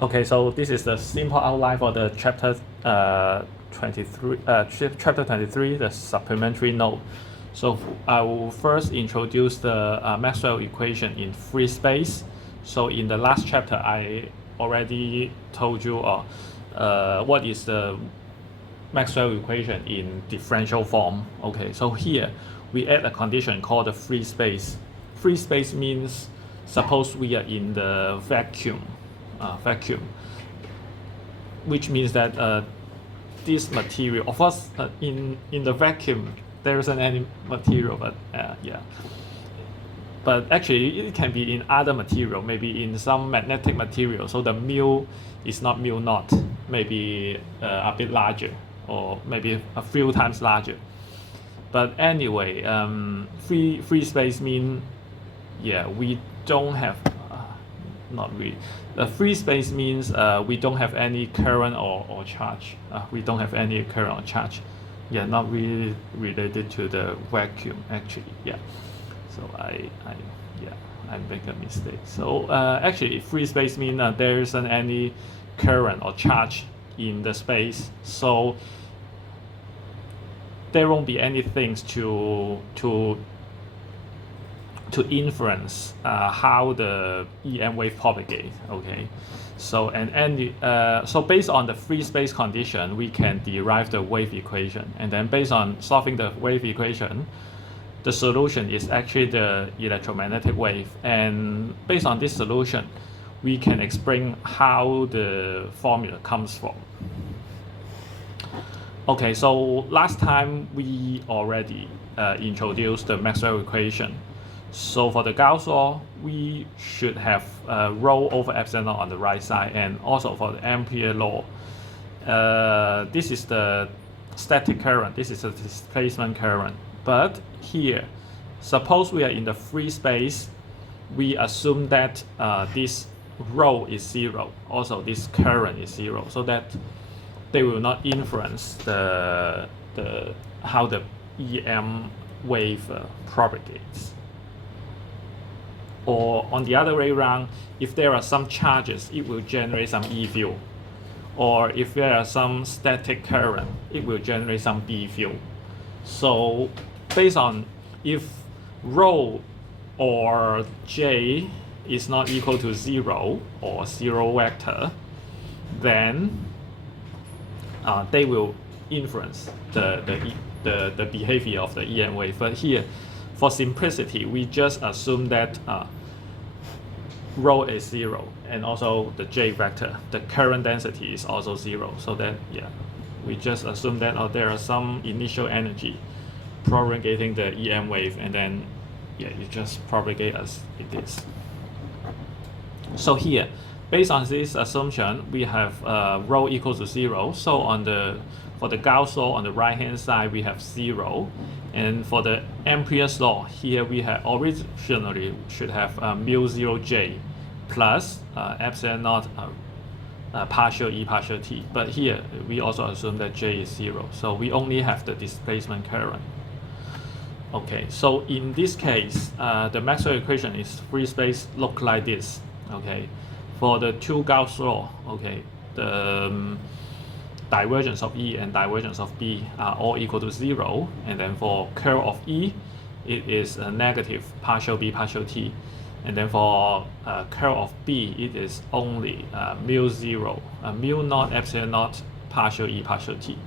Okay, so this is the simple outline for the chapter 23, chapter 23, the supplementary note. So I will first introduce the Maxwell equation in free space. So in the last chapter, I already told you what is the Maxwell equation in differential form. Okay, so here we add a condition called the free space. Free space means suppose we are in the vacuum, which means that this material, of course, in the vacuum there isn't any material, but yeah. But actually, it can be in other material, maybe in some magnetic material. So the mu is not mu naught, maybe a bit larger, or maybe a few times larger. But anyway, free space mean, yeah, we don't have, not really. The free space means we don't have any current or charge. We don't have any current or charge. Yeah, not really related to the vacuum actually. Yeah. So I make a mistake. So actually, free space means there isn't any current or charge in the space. So there won't be any things to influence how the EM wave propagate. Okay, so so based on the free space condition, we can derive the wave equation, and then based on solving the wave equation, the solution is actually the electromagnetic wave, and based on this solution, we can explain how the formula comes from. Okay, so last time we already introduced the Maxwell equation. So for the Gauss law, we should have rho over epsilon naught on the right side, and also for the Ampere law, this is the static current, this is the displacement current. But here, suppose we are in the free space, we assume that this rho is zero, also this current is zero, so that they will not influence how the EM wave propagates. Or on the other way around, if there are some charges, it will generate some E field. Or if there are some static current, it will generate some B field. So based on if rho or J is not equal to zero or zero vector, then they will influence the behavior of the EM wave. But here, for simplicity, we just assume that rho is zero, and also the J vector, the current density is also zero. So that, yeah, we just assume that there are some initial energy propagating the EM wave, and then, yeah, you just propagate as it is. So here, based on this assumption, we have rho equals to zero. So for the Gauss law on the right hand side, we have zero, and for the Ampere's law here, we have originally should have mu 0 J plus epsilon naught partial E partial T. But here we also assume that J is zero, so we only have the displacement current. Okay, so in this case, the Maxwell equation is free space look like this. Okay, for the two Gauss law, okay, the divergence of E and divergence of B are all equal to zero, and then for curl of E, it is a negative partial B partial T, and then for curl of B, it is only mu zero, mu naught epsilon naught partial E partial T.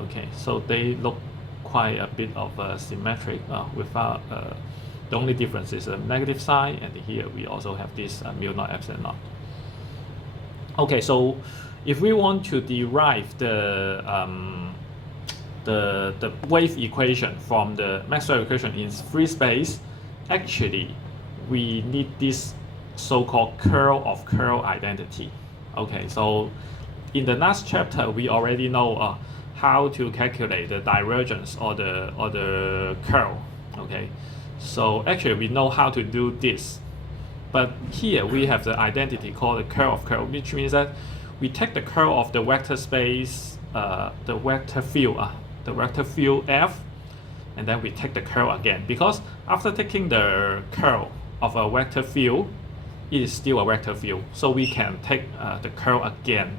Okay, so they look quite a bit of symmetric without the only difference is a negative sign, and here we also have this mu naught epsilon naught. Okay, so if we want to derive the wave equation from the Maxwell equation in free space, actually we need this so-called curl of curl identity. Okay, so in the last chapter we already know how to calculate the divergence or the curl. Okay, so actually we know how to do this, but here we have the identity called the curl of curl, which means that we take the curl of the vector space, the vector field F, and then we take the curl again, because after taking the curl of a vector field, it is still a vector field. So we can take the curl again.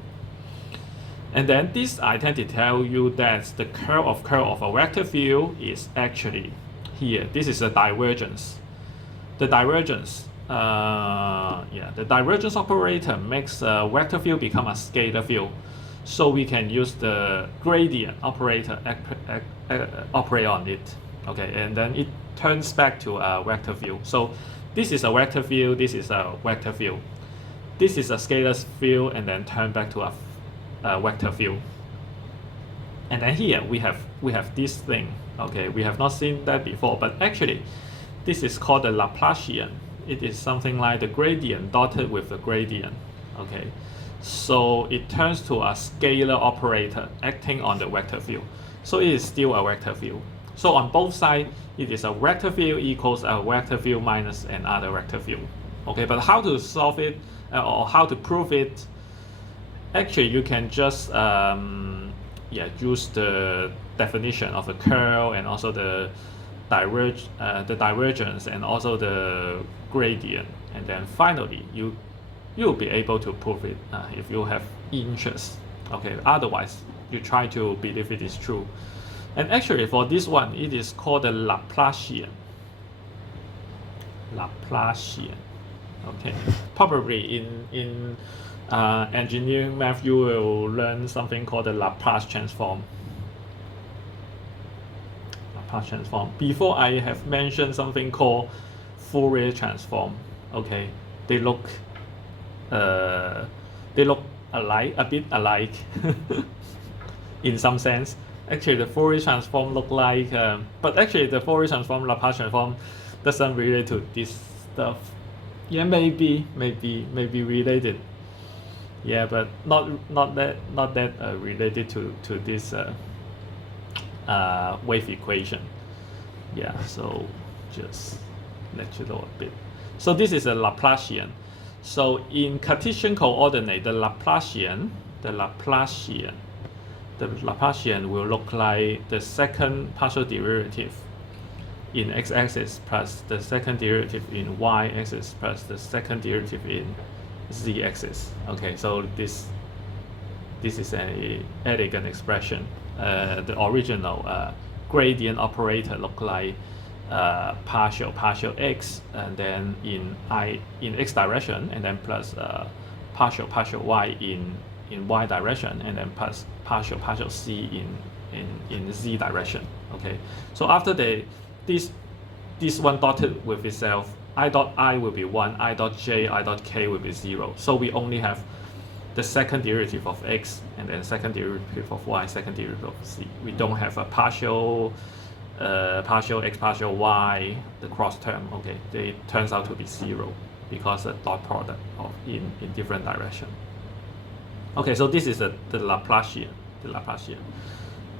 And then this I tend to tell you that the curl of a vector field is actually here. This is a divergence. The divergence, the divergence operator makes a vector field become a scalar field. So we can use the gradient operator operate on it. Okay, and then it turns back to a vector field. So this is a vector field, this is a vector field. This is a scalar field and then turn back to a vector field. And then here we have this thing. Okay, we have not seen that before, but actually this is called the Laplacian. It is something like the gradient dotted with the gradient. Okay, so it turns to a scalar operator acting on the vector field. So it is still a vector field. So on both sides, it is a vector field equals a vector field minus another vector field. Okay, but how to solve it or how to prove it? Actually, you can just use the definition of the curl and also the divergence and also the gradient, and then finally you'll be able to prove it if you have interest. Okay, otherwise you try to believe it is true. And actually for this one, it is called the Laplacian. Okay, probably in engineering math you will learn something called the Laplace transform. Before I have mentioned something called Fourier transform. Okay, they look alike, a bit alike in some sense. Actually, the Fourier transform look like, but actually the Fourier transform, Laplace transform doesn't relate to this stuff. Yeah, maybe related. Yeah, but not that related to this wave equation. Yeah, so just let you know a bit. So this is a Laplacian. So in Cartesian coordinate, the Laplacian will look like the second partial derivative in x-axis plus the second derivative in y-axis plus the second derivative in z-axis. Okay, so this is an elegant expression. The original gradient operator look like partial x, and then in x direction, and then plus partial y in y direction, and then plus partial c in z direction. Okay, so after this one dotted with itself, I dot I will be 1, I dot j, I dot k will be 0. So we only have the second derivative of x, and then second derivative of y, second derivative of z. We don't have a partial x, partial y, the cross term. Okay, they turns out to be 0 because the dot product of in different direction. Okay, so this is the Laplacian.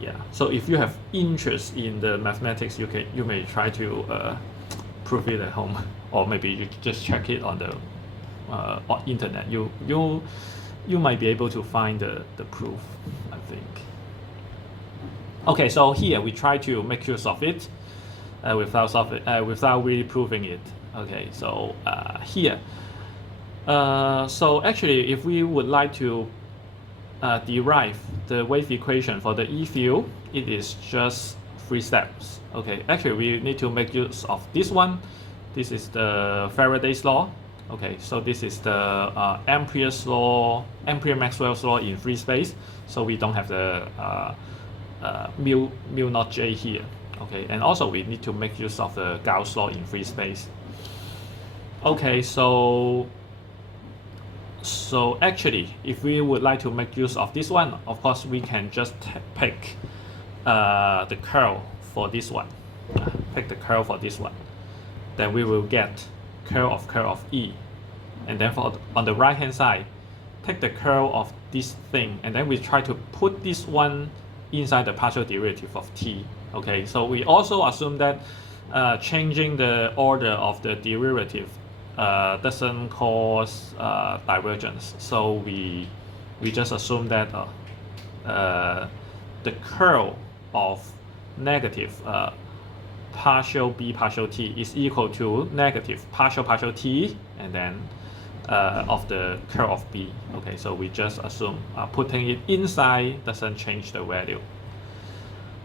Yeah. So if you have interest in the mathematics, you may try to prove it at home, or maybe you just check it on the on internet. You might be able to find the proof, I think. Okay, so here we try to make use of it without really proving it. Okay, so here. So actually, if we would like to derive the wave equation for the E field, it is just 3 steps. Okay, actually we need to make use of this one. This is the Faraday's law. Okay, so this is the Ampere-Maxwell's law in free space. So we don't have the mu naught j here. Okay, and also we need to make use of the Gauss law in free space. Okay, so actually, if we would like to make use of this one, of course, we can just pick the curl for this one. Pick the curl for this one. Then we will get curl of E. And then on the right hand side, take the curl of this thing, and then we try to put this one inside the partial derivative of T. Okay, so we also assume that changing the order of the derivative doesn't cause divergence. So we just assume that the curl of negative partial b partial t is equal to negative partial t, and then of the curl of B. Okay, so we just assume putting it inside doesn't change the value.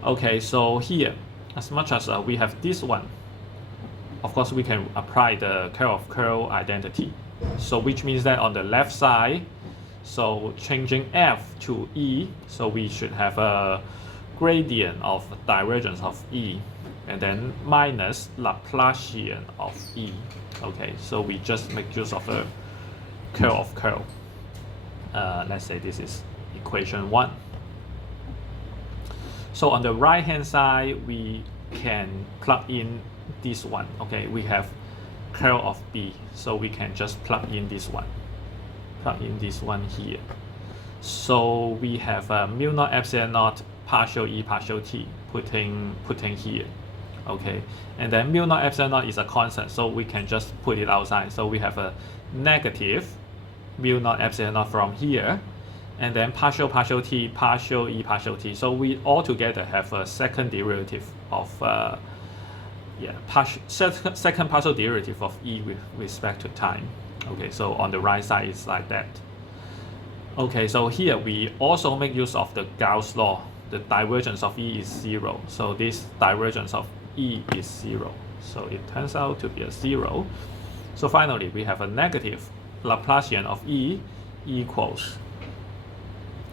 Okay, so here, as much as we have this one, of course we can apply the curl of curl identity. So which means that on the left side, so changing F to E, so we should have a gradient of divergence of E, and then minus Laplacian of E. Okay, so we just make use of a curl of curl. Let's say this is equation 1. So on the right hand side, we can plug in this one. Okay, we have curl of B, so we can just plug in this one. Plug in this one here. So we have mu naught epsilon naught partial E partial T putting here. Okay, and then mu naught epsilon naught is a constant, so we can just put it outside. So we have a negative mu naught epsilon naught from here, and then partial T partial E partial T. So we all together have a second derivative of second partial derivative of E with respect to time. Okay, so on the right side it's like that. Okay, so here we also make use of the Gauss law. The divergence of E is 0. So this divergence of E is 0. So it turns out to be a 0. So finally we have a negative Laplacian of E equals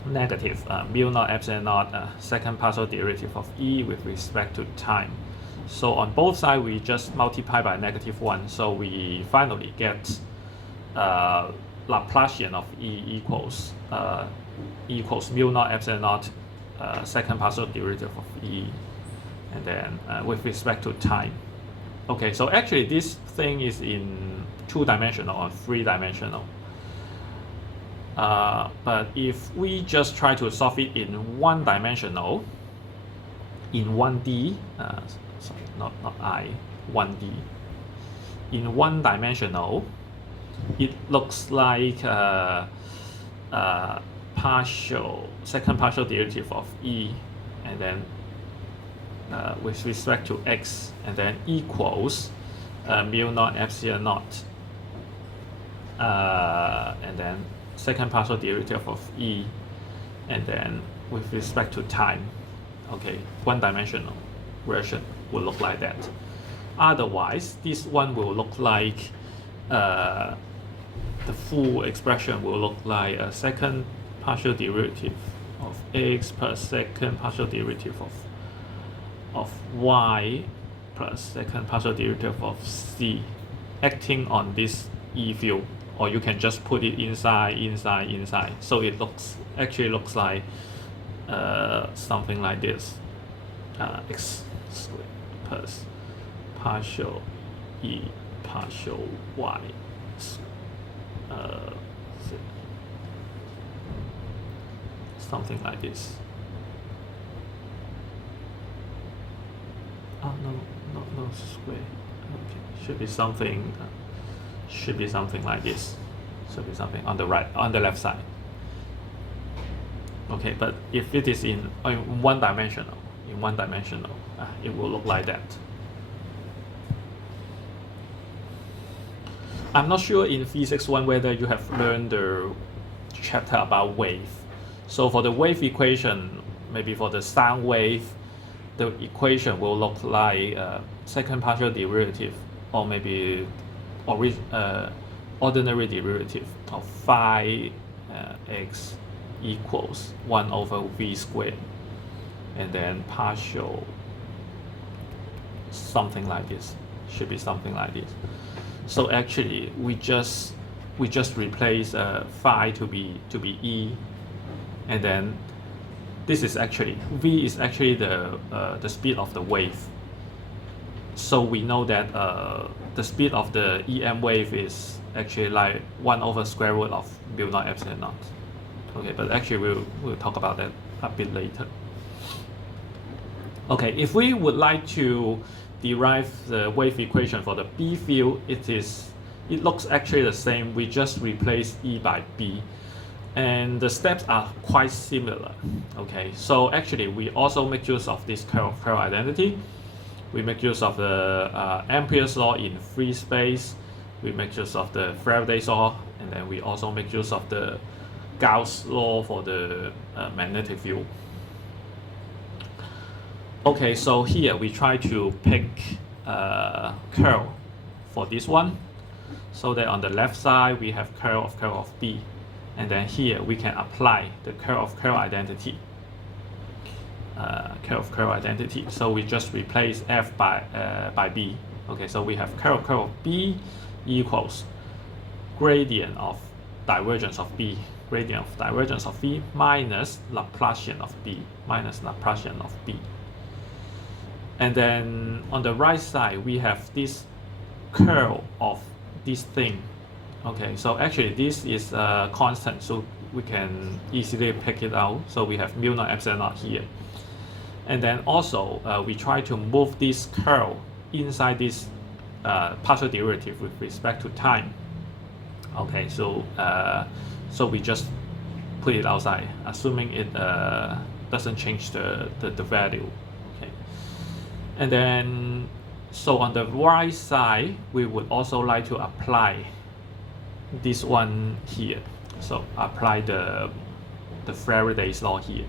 negative mu naught epsilon naught second partial derivative of E with respect to time. So on both sides we just multiply by -1. So we finally get Laplacian of E equals mu naught epsilon naught second partial derivative of E, and then with respect to time. Okay, so actually this thing is in 2-dimensional or 3-dimensional. But if we just try to solve it in 1-dimensional, in 1D, sorry, not I, 1D. In 1-dimensional, it looks like second partial derivative of E, and then with respect to X, and then equals mu naught epsilon naught, and then second partial derivative of E, and then with respect to time. Okay, 1-dimensional version will look like that. Otherwise, this one will look like the full expression will look like a second partial derivative of X plus second partial derivative of Y plus second partial derivative of C acting on this E field, or you can just put it inside. So it actually looks like something like this, X squared plus partial E partial Y, something like this. Oh no square. Okay, should be something like this. Should be something on the left side. Okay, but if it is in 1-dimensional, it will look like that. I'm not sure in Physics 1 whether you have learned the chapter about wave. So for the wave equation, maybe for the sound wave, the equation will look like second partial derivative, or maybe ordinary derivative of phi x equals 1 over v squared, and then partial something like this. Should be something like this. So actually we just replace phi to be E, and then this is actually v is actually the speed of the wave. So we know that the speed of the EM wave is actually like 1 over square root of mu naught epsilon naught. Okay, but actually we'll talk about that a bit later. Okay, if we would like to derive the wave equation for the B field, it looks actually the same. We just replace E by B, and the steps are quite similar. Okay, so actually we also make use of this curl identity. We make use of the Ampere's law in free space. We make use of the Faraday's law, and then we also make use of the Gauss law for the magnetic field. Okay, so here we try to pick curl for this one, so that on the left side we have curl of B, and then here we can apply the curl of curl identity. Curl identity. So we just replace F by B. Okay, so we have curl of B equals gradient of divergence of B, gradient of divergence of B minus Laplacian of B, And then on the right side, we have this curl of this thing. Okay, so actually this is a constant, so we can easily pick it out. So we have mu naught epsilon naught here. And then also we try to move this curl inside this partial derivative with respect to time. Okay, so so we just put it outside, assuming it doesn't change the value. Okay, and then so on the right side, we would also like to apply this one here. So apply the Faraday's law here.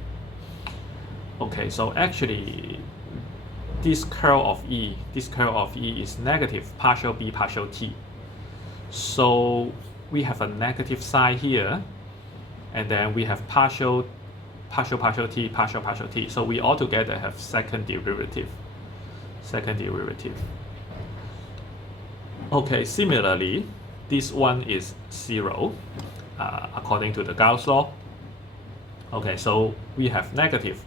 Okay, so actually this curl of E is negative partial B partial T. So we have a negative sign here, and then we have partial T, partial T. So we altogether have second derivative. Okay, similarly, this one is 0 according to the Gauss law. Okay, so we have negative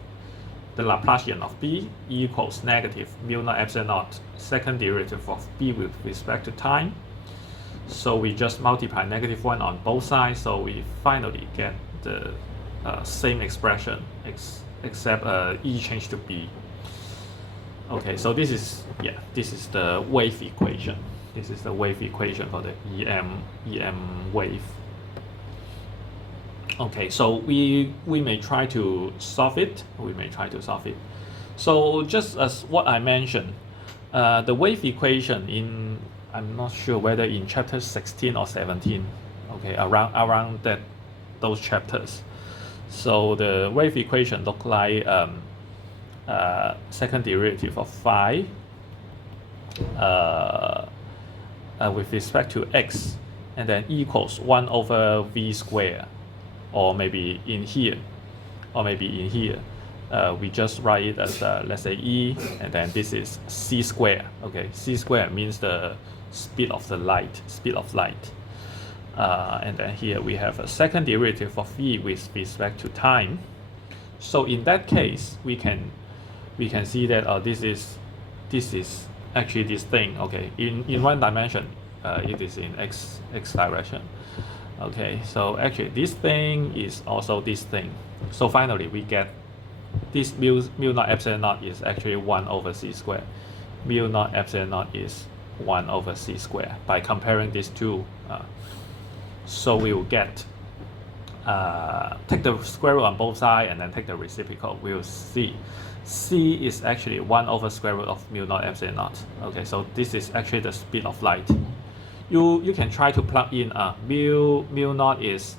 the Laplacian of B equals negative mu naught epsilon naught second derivative of B with respect to time. So we just multiply -1 on both sides, so we finally get the same expression except E change to B. Okay, so this is the wave equation. This is the wave equation for the EM wave. Okay, so we may try to solve it. So just as what I mentioned, the wave equation in, I'm not sure whether in chapter 16 or 17, okay, around those chapters. So the wave equation look like second derivative of phi with respect to x, and then equals 1 over v squared. Or maybe in here, we just write it as let's say E, and then this is c squared. Okay, c squared means the speed of light. And then here we have a second derivative of E with respect to time. So in that case, we can see that this is actually this thing. Okay, in one dimension, it is in x direction. Okay, so actually this thing is also this thing. So finally we get this mu naught epsilon naught is actually 1 over c squared. Mu naught epsilon naught is 1 over c squared. By comparing these two, so we will get take the square root on both sides and then take the reciprocal. We will see c is actually 1 over square root of mu naught epsilon naught. Okay, so this is actually the speed of light. You can try to plug in mu naught is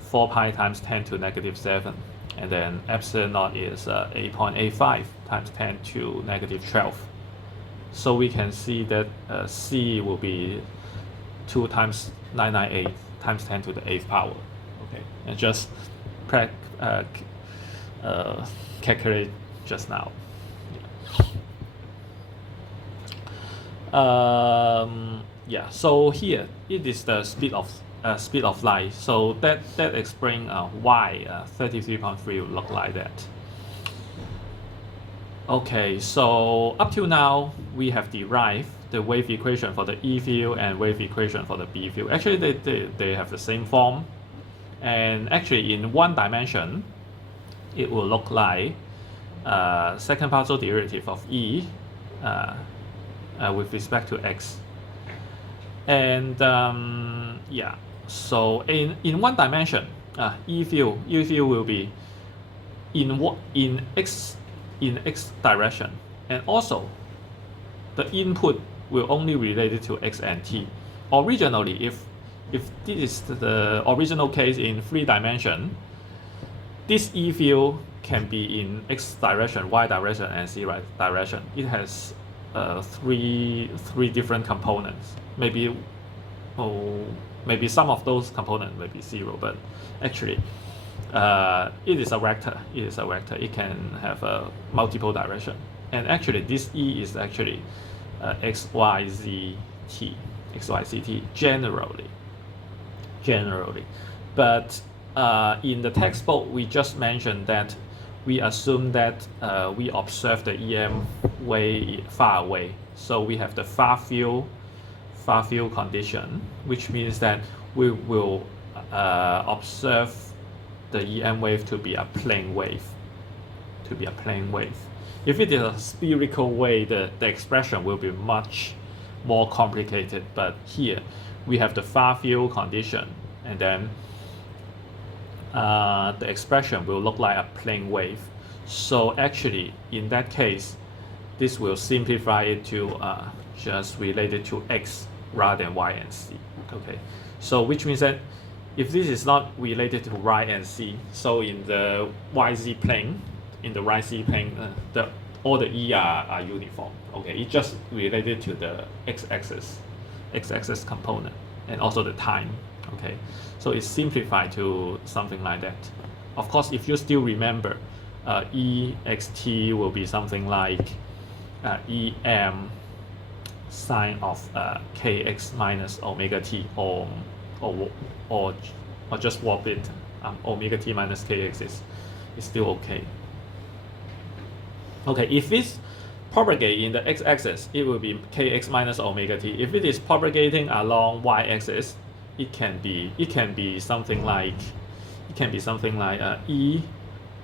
4 pi times 10 to -7, and then epsilon naught is 8.85 times 10 to -12. So we can see that c will be 2 times 998 times 10 to the 8th power. Okay, and just calculate just now. Yeah, so here it is the speed of light. So that explains why 33.3 will look like that. Okay, so up till now we have derived the wave equation for the E field and wave equation for the B field. Actually, they have the same form, and actually in one dimension, it will look like second partial derivative of E with respect to x. And yeah, so in one dimension, E field will be in x direction, and also the input will only relate to x and t. Originally, if this is the original case in 3-dimension, this E field can be in x direction, y direction, and z direction. It has three different components. Maybe some of those components may be zero, but actually it is a vector. It is a vector. It can have a multiple direction, and actually this E is actually x, y, z, t, x, y, z, t generally, but in the textbook we just mentioned that we assume that we observe the EM way far away, so we have the far field condition, which means that we will observe the EM wave to be a plane wave. If it is a spherical wave, the expression will be much more complicated, but here we have the far field condition, and then the expression will look like a plane wave. So actually in that case, this will simplify it to just related to x rather than y and z. Okay, so which means that if this is not related to y and z, so in the yz plane, all the E are uniform. Okay, it's just related to the x-axis component and also the time. Okay, so it's simplified to something like that. Of course, if you still remember, ext will be something like em sine of kx minus omega t, or just swap it. Omega t minus kx is still okay. Okay, if it's propagate in the x-axis, it will be kx minus omega t. If it is propagating along y-axis, it can be something like e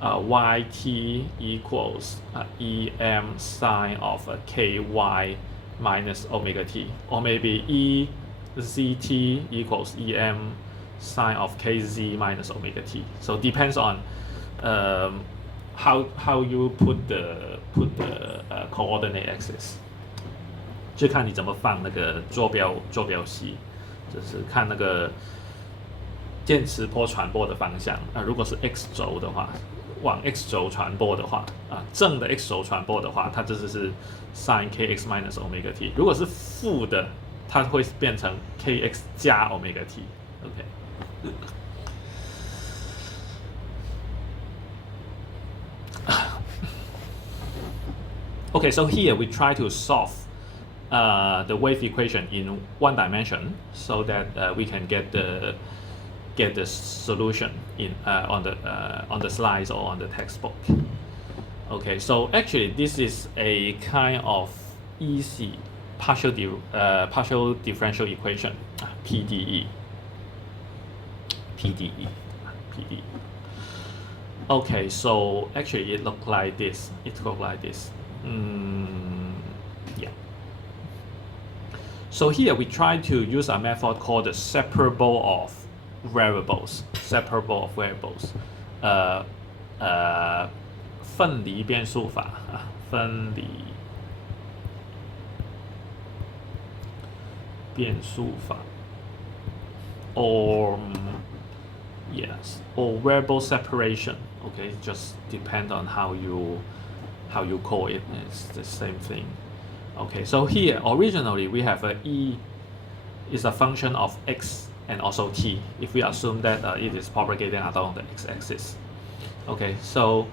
yt equals em sine of ky minus omega t, or maybe e zt equals em sine of kz minus omega t. So depends on how you put the coordinate axis， 就看你怎么放那个坐标系，就是看那个电磁波传播的方向。如果是 x 轴的话，往 x 轴传播的话，正的 x 轴传播的话，它就是 sin kx minus omega t。如果是负的，它会变成 kx 加 omega t。OK。Okay, so here we try to solve the wave equation in 1 dimension so that we can get the solution in on the slides or on the textbook. Okay, so actually this is a kind of easy partial differential equation, PDE. Okay, so actually it looked like this. Yeah. So here we try to use a method called the separable of variables. 分离变数法，分离变数法 or yes, or variable separation. Okay, just depend on how you call it. It's the same thing. Okay, so here originally we have a e is a function of x and also t, if we assume that it is propagating along the x-axis. Okay, so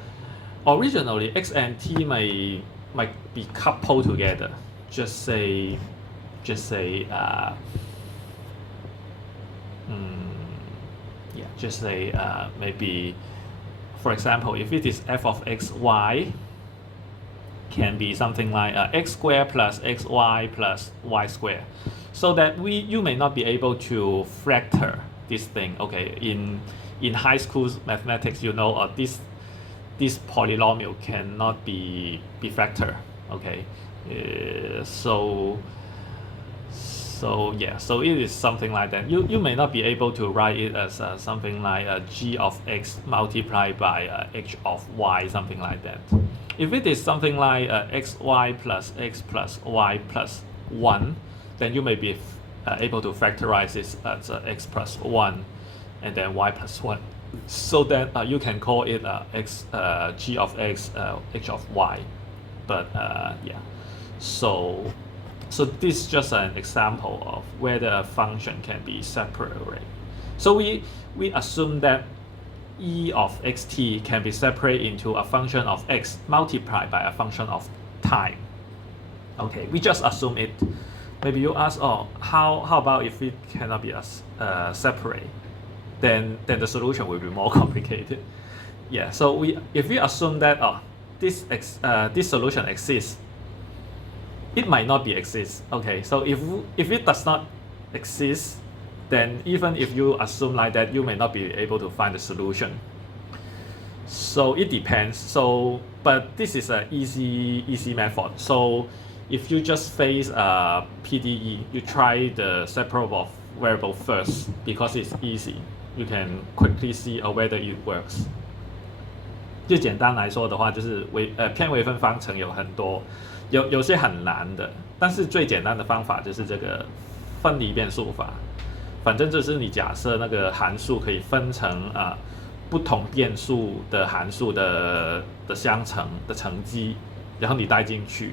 originally x and t might be coupled together. Just say maybe, for example, if it is f of x, y can be something like x squared plus xy plus y squared, so that you may not be able to factor this thing. Okay, in high school mathematics, you know, this polynomial cannot be factored. Okay, so it is something like that. You may not be able to write it as something like g of x multiplied by h of y, something like that. If it is something like xy plus x plus y plus 1, then you may be able to factorize this as x plus 1 and then y plus 1. So then you can call it g of x, h of y. But yeah, so this is just an example of whether a function can be separated. So we assume that e of xt can be separated into a function of x multiplied by a function of time. Okay, we just assume it. Maybe you ask, oh, how about if it cannot be separate? Then the solution will be more complicated. Yeah, so if we assume that this solution exists, it might not be exist. Okay, so if it does not exist, then even if you assume like that, you may not be able to find the solution. So it depends. So but this is an easy method. So if you just face a PDE, you try the separable variable first because it's easy. You can quickly see whether it works. 最简单来说的话，就是偏微分方程有很多，有些很难的，但是最简单的方法就是这个分离变数法。反正就是你假设那个函数可以分成不同变数的函数的相乘的乘积，然后你带进去。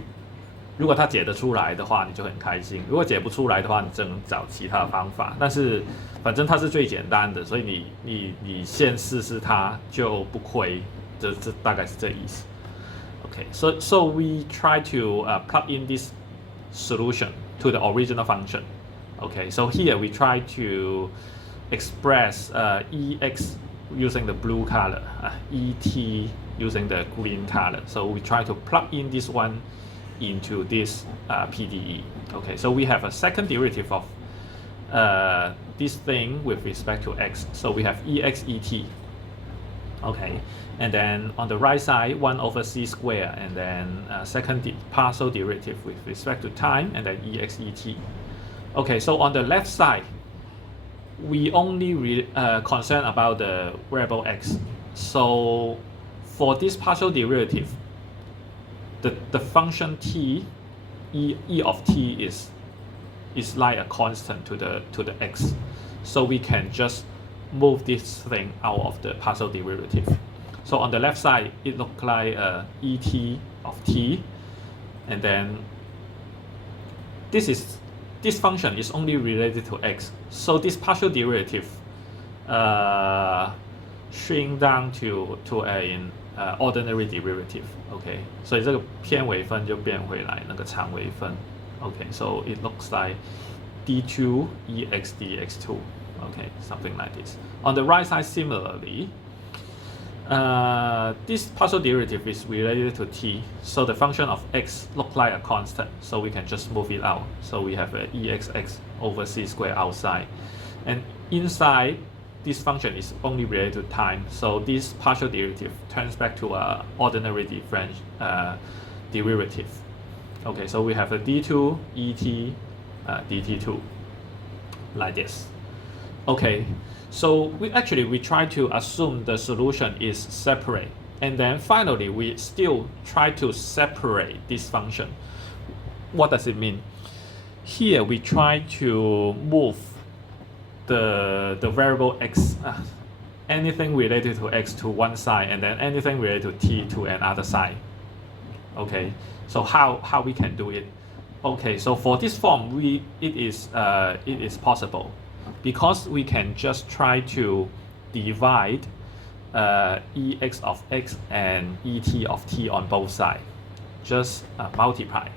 如果它解得出来的话，你就很开心；如果解不出来的话，你只能找其他的方法。但是反正它是最简单的，所以你先试试它就不亏。这大概是这意思。Okay, so we try to plug in this solution to the original function. Okay, so here we try to express ex using the blue color, et using the green color. So we try to plug in this one into this PDE. Okay, so we have a second derivative of this thing with respect to x. So we have ex et. Okay, and then on the right side, 1 over c squared, and then second partial derivative with respect to time, and then ex et. Okay, so on the left side, we only concern about the variable x. So for this partial derivative, the function t, e of t is like a constant to the x. So we can just move this thing out of the partial derivative. So on the left side, it looks like et of t, and then this function is only related to x. So this partial derivative shrink down to an ordinary derivative. Okay, 所以这个偏微分就变回来那个常微分。Okay, so it looks like d2 ex dx2. Okay, something like this. On the right side, similarly, this partial derivative is related to t, so the function of x looks like a constant, so we can just move it out. So we have exx over c squared outside, and inside this function is only related to time, so this partial derivative turns back to an ordinary derivative. Okay, so we have a d2 et dt2 like this. Okay, so we try to assume the solution is separate, and then finally we still try to separate this function. What does it mean? Here we try to move the variable x, anything related to x to one side, and then anything related to t to another side. Okay, so how we can do it? Okay, so for this form, it is possible, because we can just try to divide ex of x and et of t on both sides. Just multiply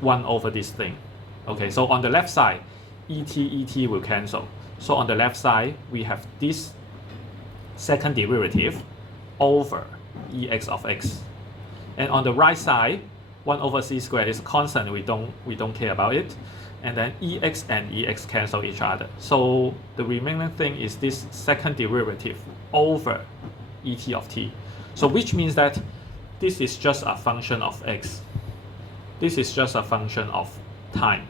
1 over this thing. Okay, so on the left side, et will cancel. So on the left side, we have this second derivative over ex of x. And on the right side, 1 over c squared is constant, we don't care about it. And then ex and ex cancel each other. So the remaining thing is this second derivative over et of t. So which means that this is just a function of x. This is just a function of time.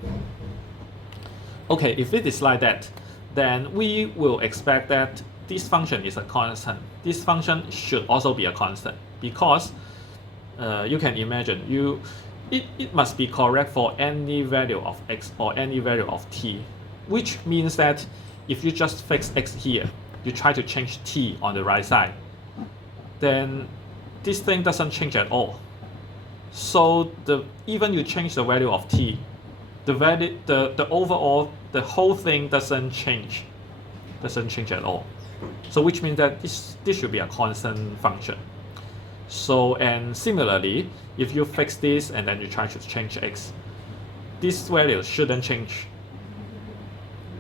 Okay, if it is like that, then we will expect that this function is a constant. This function should also be a constant, because you can imagine it must be correct for any value of x or any value of t, which means that if you just fix x here, you try to change t on the right side, then this thing doesn't change at all. So even you change the value of t, the overall, the whole thing doesn't change at all. So which means that this should be a constant function. So, and similarly, if you fix this and then you try to change x, this value shouldn't change.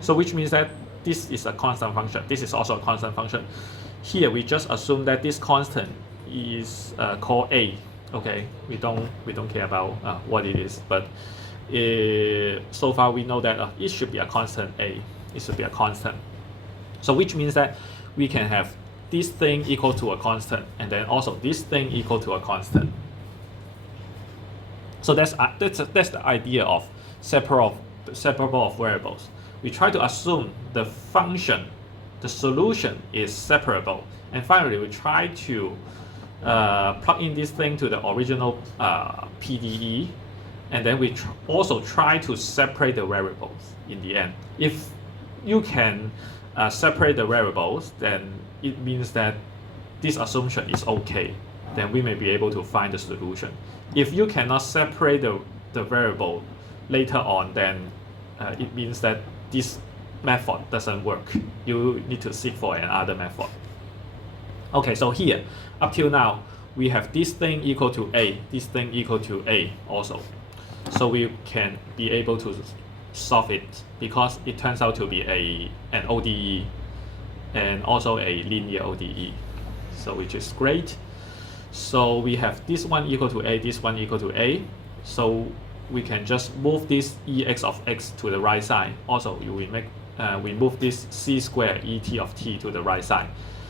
So which means that this is a constant function. This is also a constant function. Here we just assume that this constant is called a. Okay, we don't care about what it is, but so far we know that it should be a constant a. It should be a constant. So which means that we can have this thing equal to a constant, and then also this thing equal to a constant. So that's the idea of separable of variables. We try to assume the function, the solution is separable, and finally we try to plug in this thing to the original PDE, and then we also try to separate the variables in the end. If you can separate the variables, then it means that this assumption is okay. Then we may be able to find the solution. If you cannot separate the variable later on, then it means that this method doesn't work. You need to seek for another method. Okay, so here, up till now, we have this thing equal to a, this thing equal to a also. So we can be able to solve it because it turns out to be an ODE and also a linear ODE, so which is great. So we have this one equal to a, this one equal to a, so we can just move this ex of x to the right side. Also we move this c squared et of t to the right side.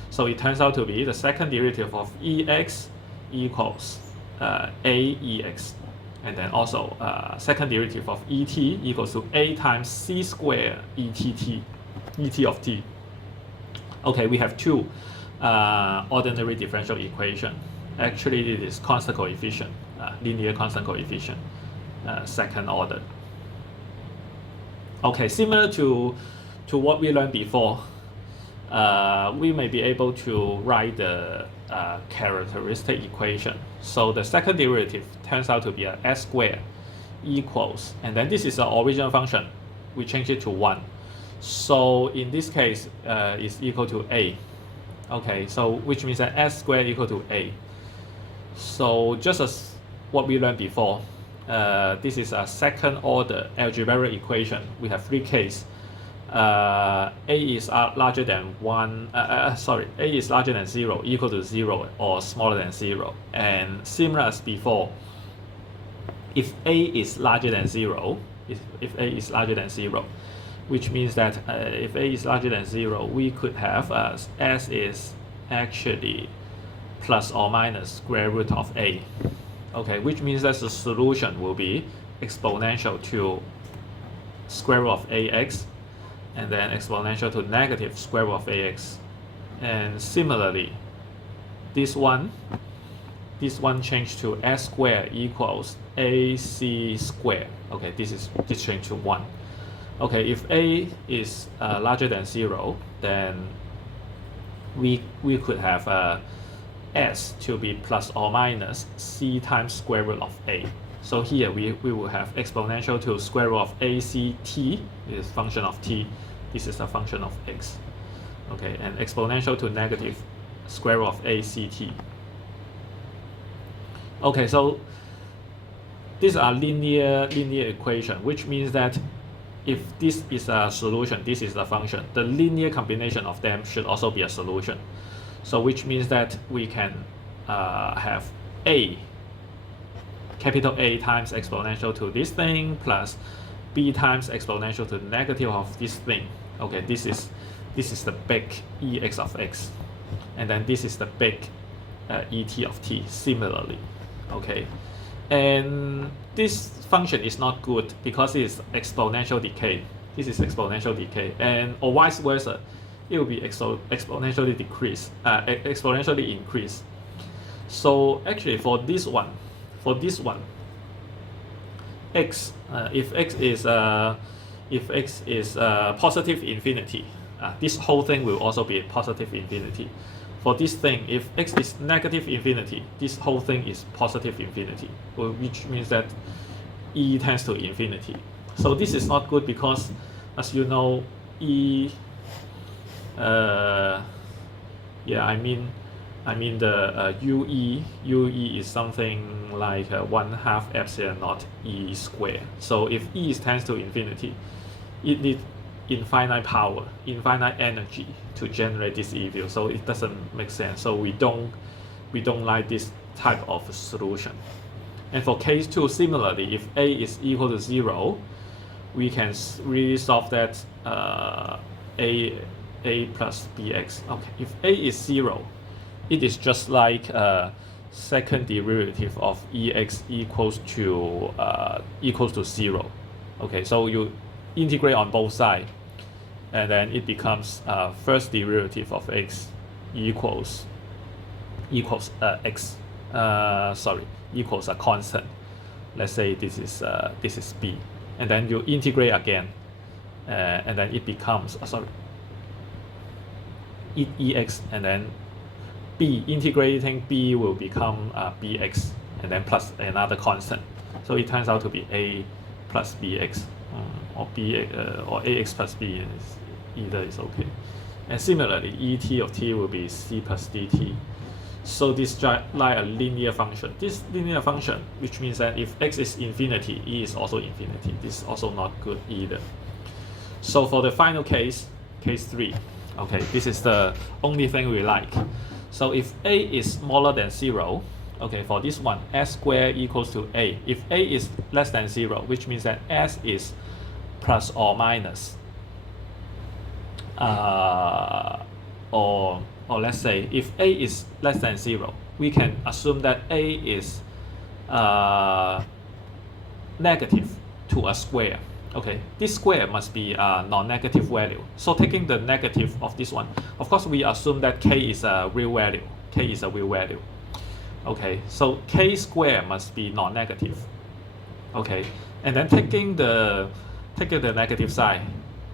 So it turns out to be the second derivative of ex equals aex, and then also second derivative of et equals to a times c squared et of t. Okay, we have two ordinary differential equation. Actually, it is constant coefficient, linear constant coefficient, second order. Okay, similar to what we learned before, we may be able to write the characteristic equation. So the second derivative turns out to be a s squared equals, and then this is the original function. We change it to 1. So in this case, is equal to a. Okay, so which means that s squared equal to a. So just as what we learned before, this is a second order algebraic equation. We have 3 cases. A is larger than 1, A is larger than 0, equal to 0, or smaller than 0. And similar as before, if A is larger than 0, if A is larger than 0, which means that if A is larger than 0, we could have S is actually plus or minus square root of A. Okay, which means that the solution will be exponential to square root of AX, and then exponential to negative square root of AX. And similarly, this one changed to S squared equals AC squared. Okay, this changed to 1. Okay, if A is larger than 0, then we could have S to be plus or minus C times square root of A. So here we will have exponential to square root of ACT, this is function of t, this is a function of x. Okay, and exponential to negative square root of ACT. Okay, so these are linear equation, which means that if this is a solution, this is a function, the linear combination of them should also be a solution. So which means that we can have A, capital A times exponential to this thing plus B times exponential to the negative of this thing. Okay, this is the big Ex of x, and then this is the big Et of t similarly. Okay, and this function is not good because it is exponential decay. This is exponential decay, and or vice versa, it will be exponentially increase. So actually for this one, x if x is positive infinity, this whole thing will also be positive infinity. For this thing, if x is negative infinity, this whole thing is positive infinity, which means that e tends to infinity. So this is not good because, as you know, e yeah, I mean the UE is something like 1/2 epsilon naught E square. So if E tends to infinity, it needs infinite power, infinite energy to generate this E field. So it doesn't make sense. So we don't like this type of solution. And for case 2, similarly, if A is equal to 0, we can really solve that A plus BX. Okay, if A is 0, it is just like second derivative of EX equals to 0. Okay, so you integrate on both sides, and then it becomes first derivative of X equals X. Equals a constant. Let's say this is B, and then you integrate again, and then it becomes EX, and then B, integrating B will become BX, and then plus another constant. So it turns out to be A plus BX, or AX plus B, either is okay. And similarly, ET of T will be C plus DT. So this like a linear function. This linear function, which means that if x is infinity, E is also infinity. This is also not good either. So for the final case, case 3, okay, this is the only thing we like. So if A is smaller than 0, okay, for this one, S squared equals to A. If A is less than 0, which means that S is plus or minus, or let's say if A is less than 0, we can assume that A is negative to a square. Okay, this square must be a non-negative value. So taking the negative of this one, of course we assume that K is a real value. K is a real value. Okay, so K square must be non-negative. Okay, and then taking the negative side,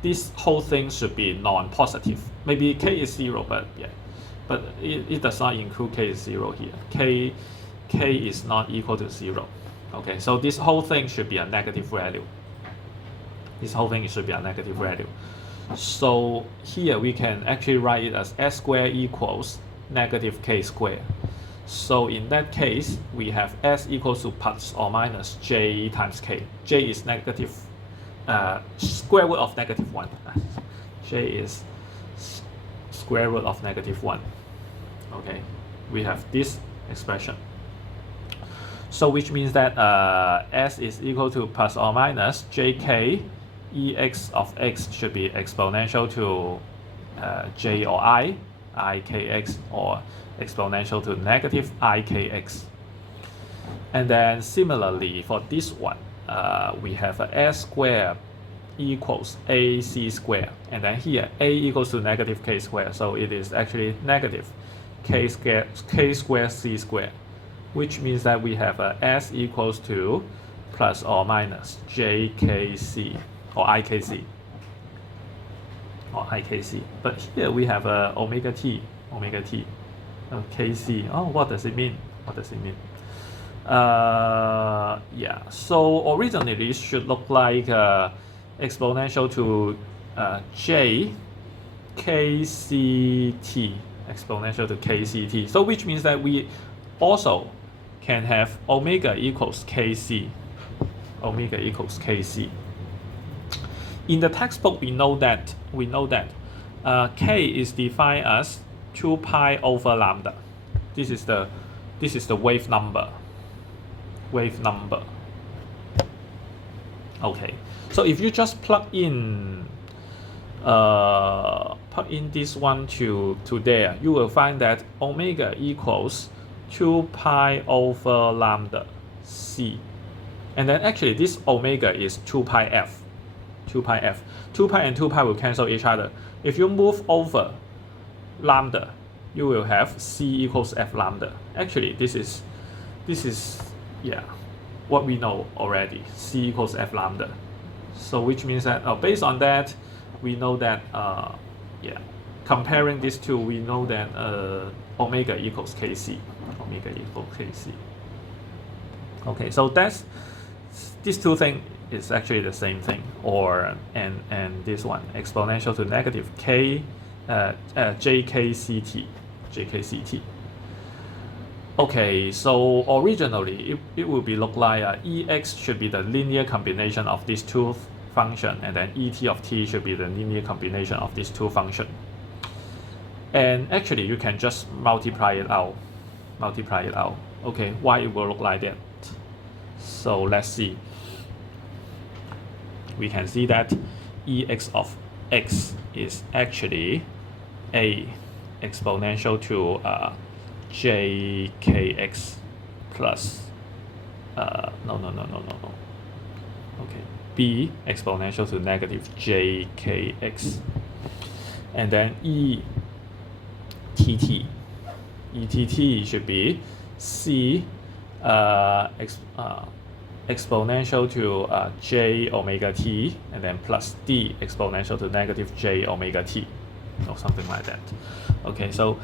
this whole thing should be non-positive. Maybe K is 0, but yeah, but it does not include K is 0 here. K is not equal to 0. Okay, so this whole thing should be a negative value. This whole thing should be a negative value. So here we can actually write it as S squared equals negative K squared. So in that case, we have S equals to plus or minus J times K. J is negative, square root of negative 1. J is square root of negative 1. Okay, we have this expression. So which means that S is equal to plus or minus JK EX of X should be exponential to J or IKX, or exponential to negative IKX. And then similarly for this one, we have a S squared equals AC squared, and then here A equals to negative K squared, so it is actually negative K squared C squared, which means that we have a S equals to plus or minus JKC or IKC. But here we have a omega t, KC. Oh, what does it mean? Yeah, so originally it should look like exponential to J KCT, exponential to KCT. So which means that we also can have omega equals KC. In the textbook, we know that K is defined as 2 pi over lambda. This is the wave number. Okay, so if you just plug in this one to there, you will find that omega equals 2 pi over lambda c, and then actually this omega is 2 pi f. 2 pi and 2 pi will cancel each other. If you move over lambda, you will have c equals f lambda. Actually, this is yeah, what we know already, C equals F lambda. So which means that based on that, we know that comparing these two, we know that omega equals Kc. Omega equals Kc. Okay, so that's these two things is actually the same thing, or and this one exponential to negative k jkct. Okay, so originally it will be look like ex should be the linear combination of these two functions, and then et of t should be the linear combination of these two functions. And actually you can just multiply it out. Okay, why it will look like that? So let's see. We can see that ex of x is actually a exponential to jkx plus okay, b exponential to negative jkx, and then ETT should be c exponential to j omega t, and then plus d exponential to negative j omega t, or something like that. Okay, so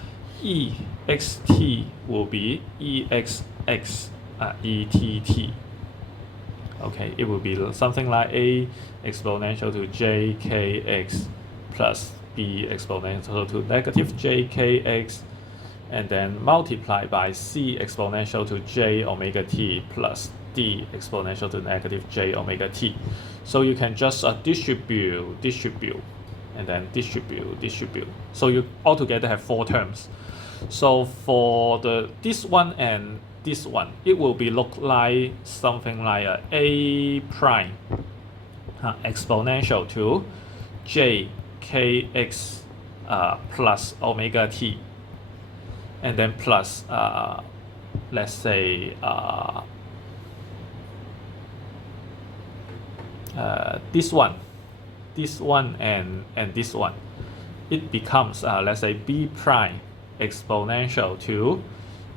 ext will be exx ett. Okay, it will be something like a exponential to jkx plus b exponential to negative jkx, and then multiplied by c exponential to j omega t plus d exponential to negative j omega t. So you can just distribute, and then distribute. So you altogether have 4 terms. So for this one and this one, it will be look like something like a prime exponential to j kx plus omega t, and then plus let's say this one and this one, it becomes let's say b prime exponential to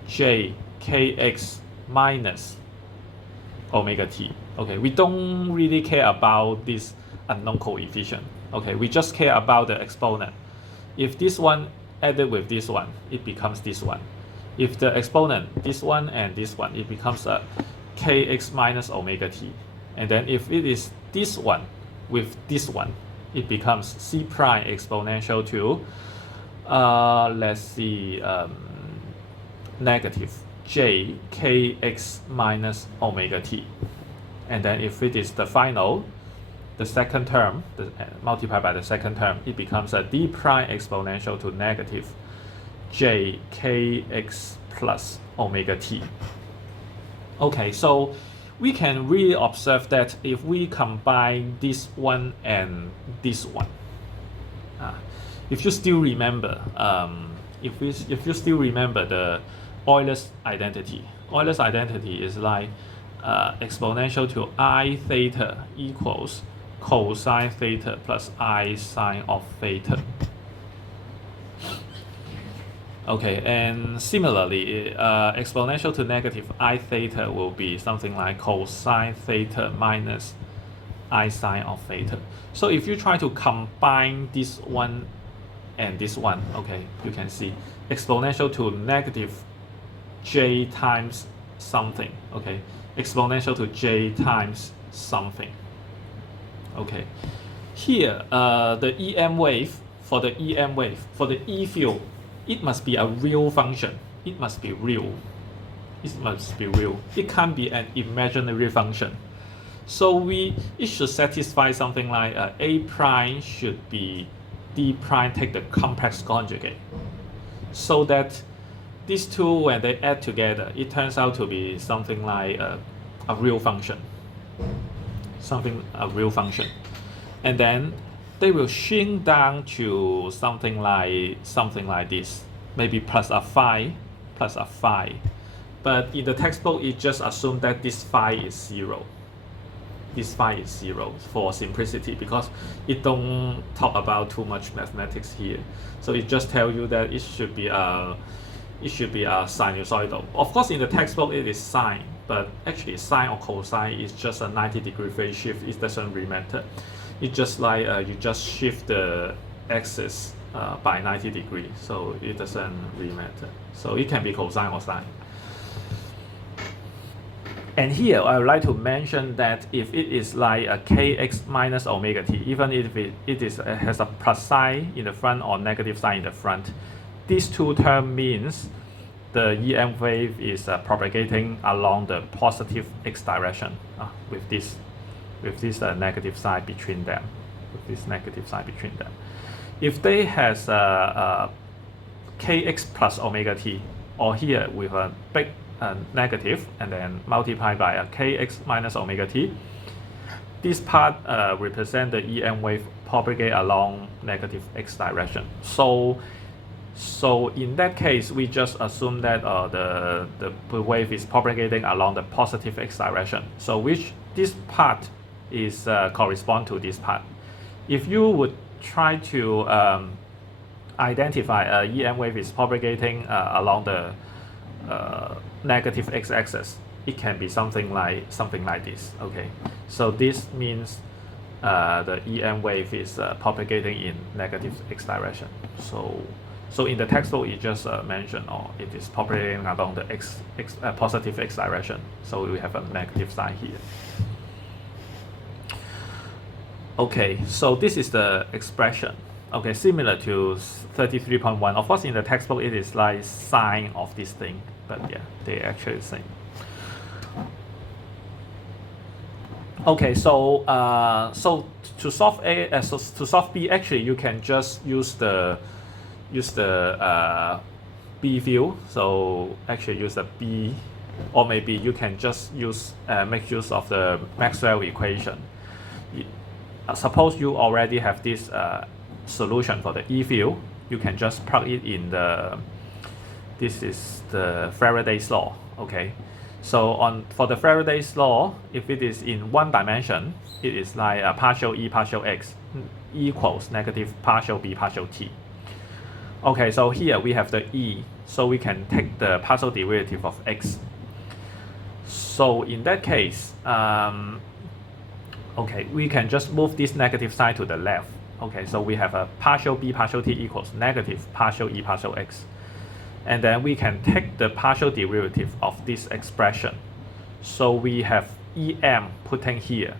j kx minus omega t. Okay, we don't really care about this unknown coefficient. Okay, we just care about the exponent. If this one added with this one, it becomes this one. If the exponent, this one and this one, it becomes a kx minus omega t. And then if it is this one with this one, it becomes c prime exponential to let's see negative j kx minus omega t. And then if it is the final, the second term, multiplied by the second term, it becomes a d prime exponential to negative j kx plus omega t. Okay, so we can really observe that if we combine this one and this one, if you still remember, if you still remember the Euler's identity is like exponential to I theta equals cosine theta plus I sine of theta. Okay, and similarly, exponential to negative I theta will be something like cosine theta minus I sine of theta. So if you try to combine this one and this one, okay, you can see exponential to negative j times something, okay, exponential to j times something. Okay, here the EM wave, for the E field, it must be a real function. It must be real. It can't be an imaginary function. So it should satisfy something like a prime should be d prime take the complex conjugate, so that these two, when they add together, it turns out to be something like a real function. A real function. And then they will shrink down to something like this, maybe plus a phi. But in the textbook, it just assumes that this phi is 0. This phi is 0 for simplicity, because it don't talk about too much mathematics here. So it just tells you that it should be a sinusoidal. Of course, in the textbook it is sine, but actually sine or cosine is just a 90-degree phase shift. It doesn't really matter. It's just like you just shift the axis by 90 degrees, so it doesn't really matter. So it can be cosine or sine. And here I would like to mention that if it is like a kx minus omega t, even if it has a plus sign in the front or negative sign in the front, these two terms means the EM wave is propagating along the positive x direction with this negative sign between them. If they has kx plus omega t, or here with a big negative and then multiplied by a kx minus omega t, this part represent the EM wave propagate along negative x direction. So in that case, we just assume that the wave is propagating along the positive x direction. So which this part is correspond to this part. If you would try to identify a EM wave is propagating along the negative x-axis, it can be something like this. Okay, so this means the EM wave is propagating in negative x direction. So in the textbook it just mentioned, it is propagating along the positive x direction. So we have a negative sign here. Okay, so this is the expression. Okay, similar to 33.1. Of course, in the textbook it is like sine of this thing, but yeah, they actually the same. Okay, so to solve to solve B, actually you can just use the B field. So actually use the B, or maybe you can just make use of the Maxwell equation. Suppose you already have this solution for the E field, you can just plug it in this is the Faraday's law. Okay, so for the Faraday's law, if it is in one dimension, it is like a partial E partial x equals negative partial B partial t. Okay, so here we have the E, so we can take the partial derivative of x. So in that case, okay, we can just move this negative sign to the left. Okay, so we have a partial B partial t equals negative partial E partial x. And then we can take the partial derivative of this expression. So we have EM putting here.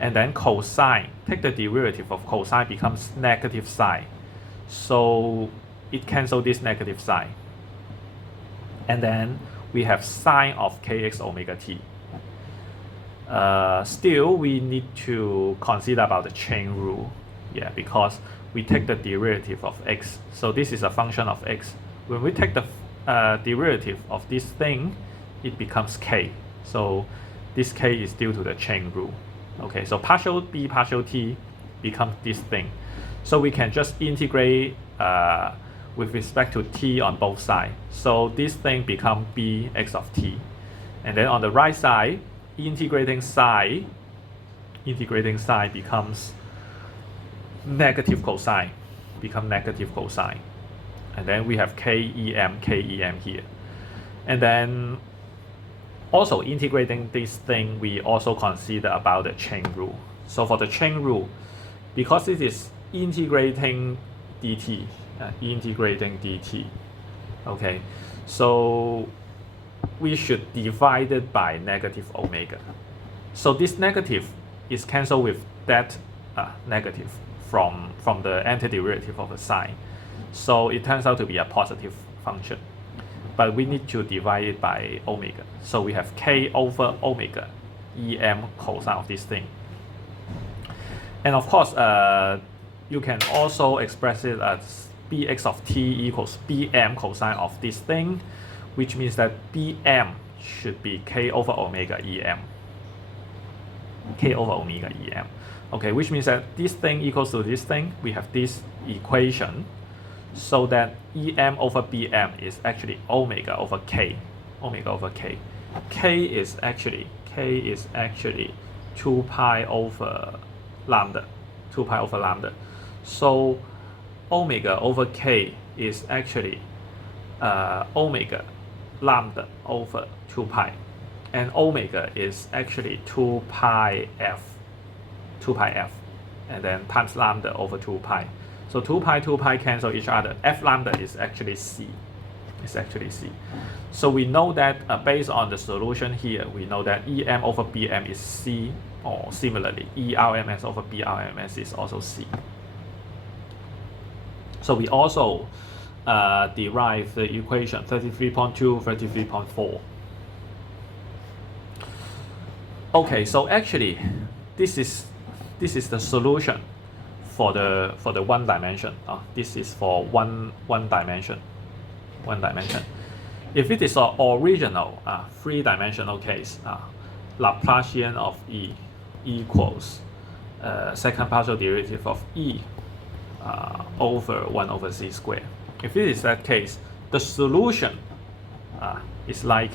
And then cosine, take the derivative of cosine becomes negative sine. So it cancels this negative sign. And then we have sine of kx omega t. Still, we need to consider about the chain rule. Yeah, because we take the derivative of x. So this is a function of x. When we take the derivative of this thing, it becomes k. So this k is due to the chain rule. Okay, so partial b partial t becomes this thing. So we can just integrate with respect to t on both sides. So this thing becomes b x of t. And then on the right side, integrating sine becomes negative cosine, and then we have KEM here. And then also integrating this thing, we also consider about the chain rule. So for the chain rule, because it is integrating dt, okay, so we should divide it by negative omega. So this negative is cancelled with that negative from the antiderivative of the sine. So it turns out to be a positive function. But we need to divide it by omega. So we have k over omega, EM cosine of this thing. And of course, you can also express it as bx of t equals bm cosine of this thing, which means that bm should be k over omega em. Okay, which means that this thing equals to this thing. We have this equation, so that em over bm is actually omega over k. K is actually 2 pi over lambda. So omega over k is actually omega lambda over 2 pi. and omega is actually 2 pi f, and then times lambda over 2 pi. So 2 pi cancel each other. F lambda is actually C. So we know that based on the solution here, we know that EM over BM is C, or similarly, ERMS over BRMS is also C. So we also derive the equation 33.2, 33.4. Okay, so actually, this is the solution for the one dimension. This is for one dimension. If it is an original three-dimensional case, Laplacian of E equals second partial derivative of E over 1 over c squared. If it is that case, the solution is like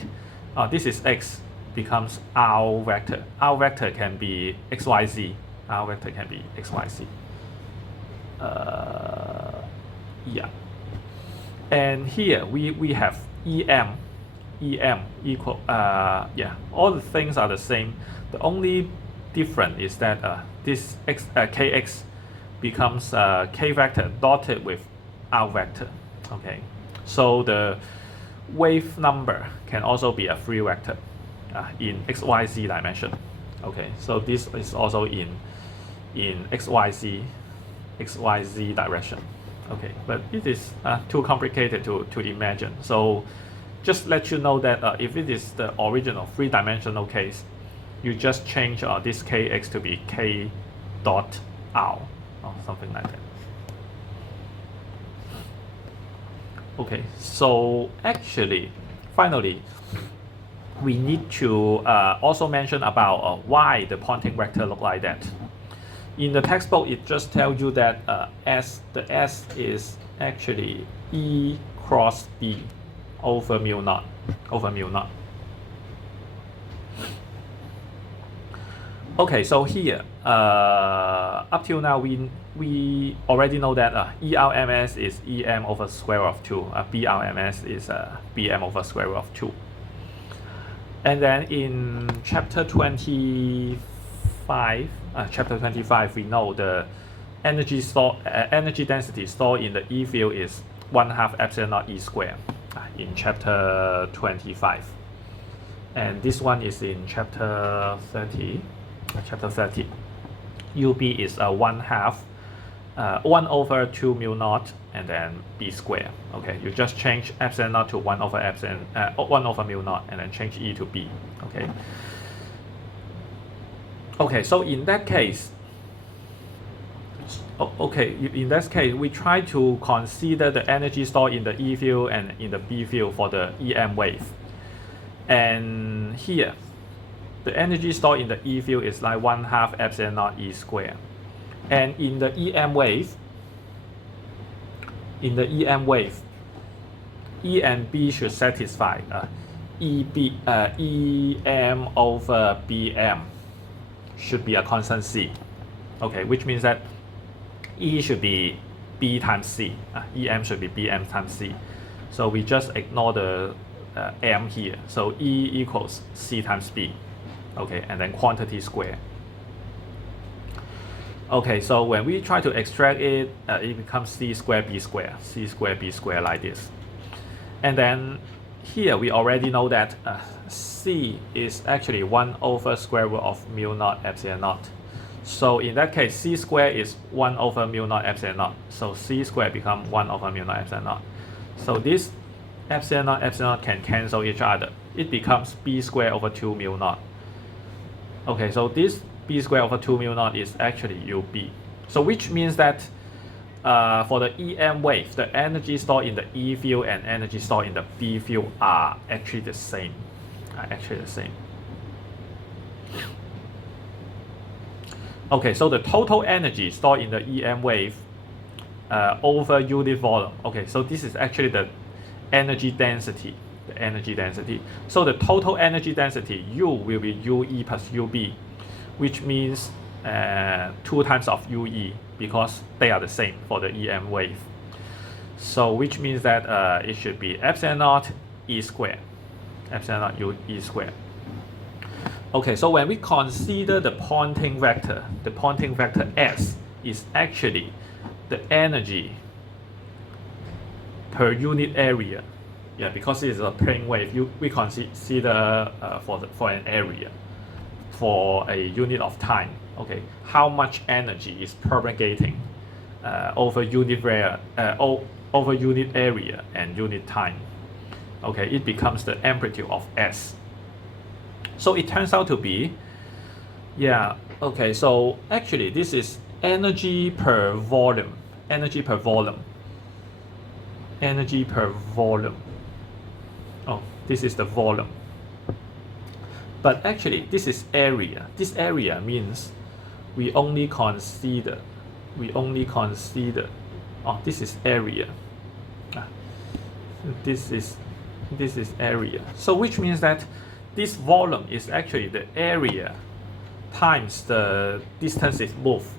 this is x becomes R vector. R vector can be xyz. Yeah. And here we have EM equal, all the things are the same. The only difference is that this kx becomes k vector dotted with R vector. Okay, so the wave number can also be a free vector in xyz dimension. Okay, so this is also in xyz direction. Okay, but it is too complicated to imagine. So just let you know that if it is the original three-dimensional case, you just change this kx to be k dot r, or something like that. Okay, so actually, finally, we need to also mention about why the Poynting vector look like that. In the textbook, it just tells you that the S is actually E cross B over mu naught. Okay, so here, up till now, we already know that ERMS is EM over square root of 2, BRMS is BM over square root of 2. And then in chapter 25, we know the energy density stored in the E field is 1/2 epsilon naught E square in chapter 25. And this one is in chapter 30. UB is 1/2 1 over 2 mu naught and then B square. Okay, you just change epsilon naught to 1 over mu naught and then change E to B. Okay. Okay, so in that case, we try to consider the energy stored in the E field and in the B field for the EM wave. And here, the energy stored in the E field is like 1/2 epsilon naught E square. And in the EM wave, E and B should satisfy EM over BM should be a constant C. Okay, which means that E should be B times C. EM should be BM times C. So we just ignore the M here. So E equals C times B. Okay, and then quantity square. Okay, so when we try to extract it, it becomes C square B square like this. And then here we already know that C is actually 1 over square root of mu naught epsilon naught. So in that case, C square is 1 over mu naught epsilon naught. So C square becomes 1 over mu naught epsilon naught. So this epsilon naught can cancel each other. It becomes B square over 2 mu naught. Okay, so this B square over 2 mu naught is actually UB. So which means that for the EM wave, the energy stored in the E field and energy stored in the B field are actually the same. Okay, so the total energy stored in the EM wave over unit volume. Okay, so this is actually the energy density. So the total energy density U will be UE plus UB, which means 2 times of UE because they are the same for the EM wave. So which means that it should be epsilon naught E square, epsilon naught U E square. Okay, so when we consider the Poynting vector S is actually the energy per unit area. Yeah, because it is a plane wave, we consider for an area, for a unit of time. Okay, how much energy is propagating over unit area and unit time. Okay, it becomes the amplitude of S. So it turns out to be, yeah, okay, so actually this is energy per volume, energy per volume. Oh, this is the volume. But actually this is area. This area means we only consider, oh, this is area. This is area. So which means that this volume is actually the area times the distance it moves,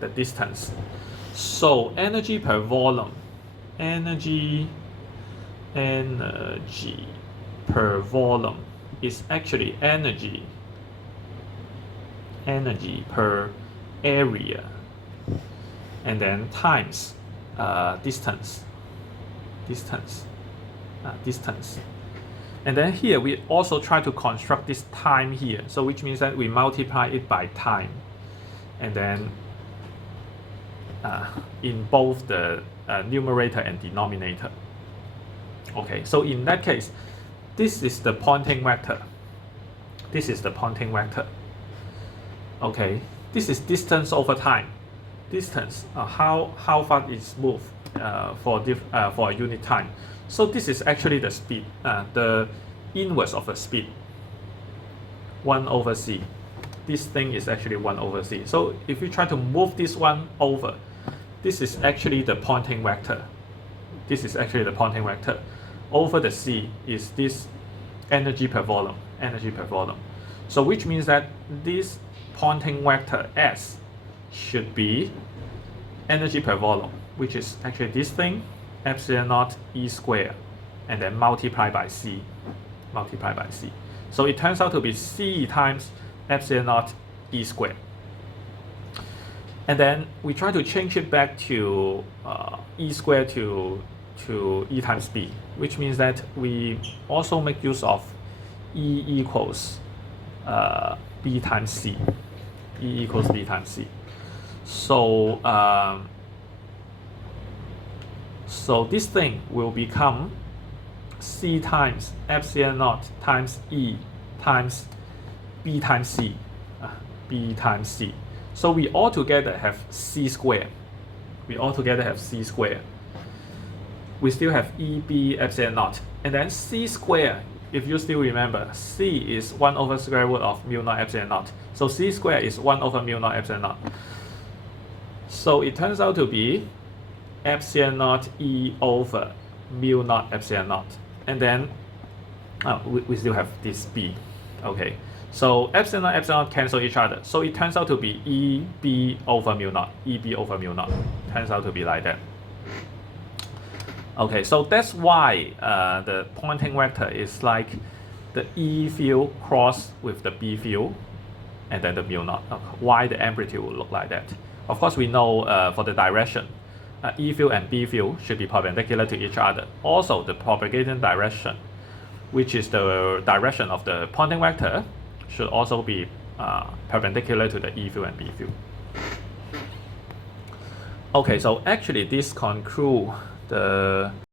the distance. So energy per volume, energy per volume is actually energy per area, and then times distance. And then here we also try to construct this time here, so which means that we multiply it by time, and then in both the numerator and denominator. Okay, so in that case, this is the Poynting vector. Okay, this is distance over time. Distance, how far it's moved for a unit time. So this is actually the speed, the inverse of the speed, 1 over c. This thing is actually 1 over c. So if we try to move this one over, this is actually the Poynting vector. Over the c is this energy per volume. So which means that this Poynting vector S should be energy per volume, which is actually this thing, epsilon naught E squared, and then multiply by C. So it turns out to be C times epsilon naught E squared. And then we try to change it back to E squared to E times B, which means that we also make use of E equals B times C. So so this thing will become C times epsilon naught times E times B times C. So we all together have C squared. We still have EB epsilon naught. And then C squared, if you still remember, C is 1 over square root of mu naught epsilon naught. So C squared is 1 over mu naught epsilon naught. So it turns out to be epsilon naught E over mu naught epsilon naught. And then we still have this B. Okay. So epsilon naught cancel each other. So it turns out to be EB over mu naught. Turns out to be like that. Okay, so that's why the Poynting vector is like the E field cross with the B field, and then the mu naught. Why the amplitude will look like that? Of course, we know for the direction, E field and B field should be perpendicular to each other. Also, the propagating direction, which is the direction of the Poynting vector, should also be perpendicular to the E field and B field. Okay, so actually this concludes the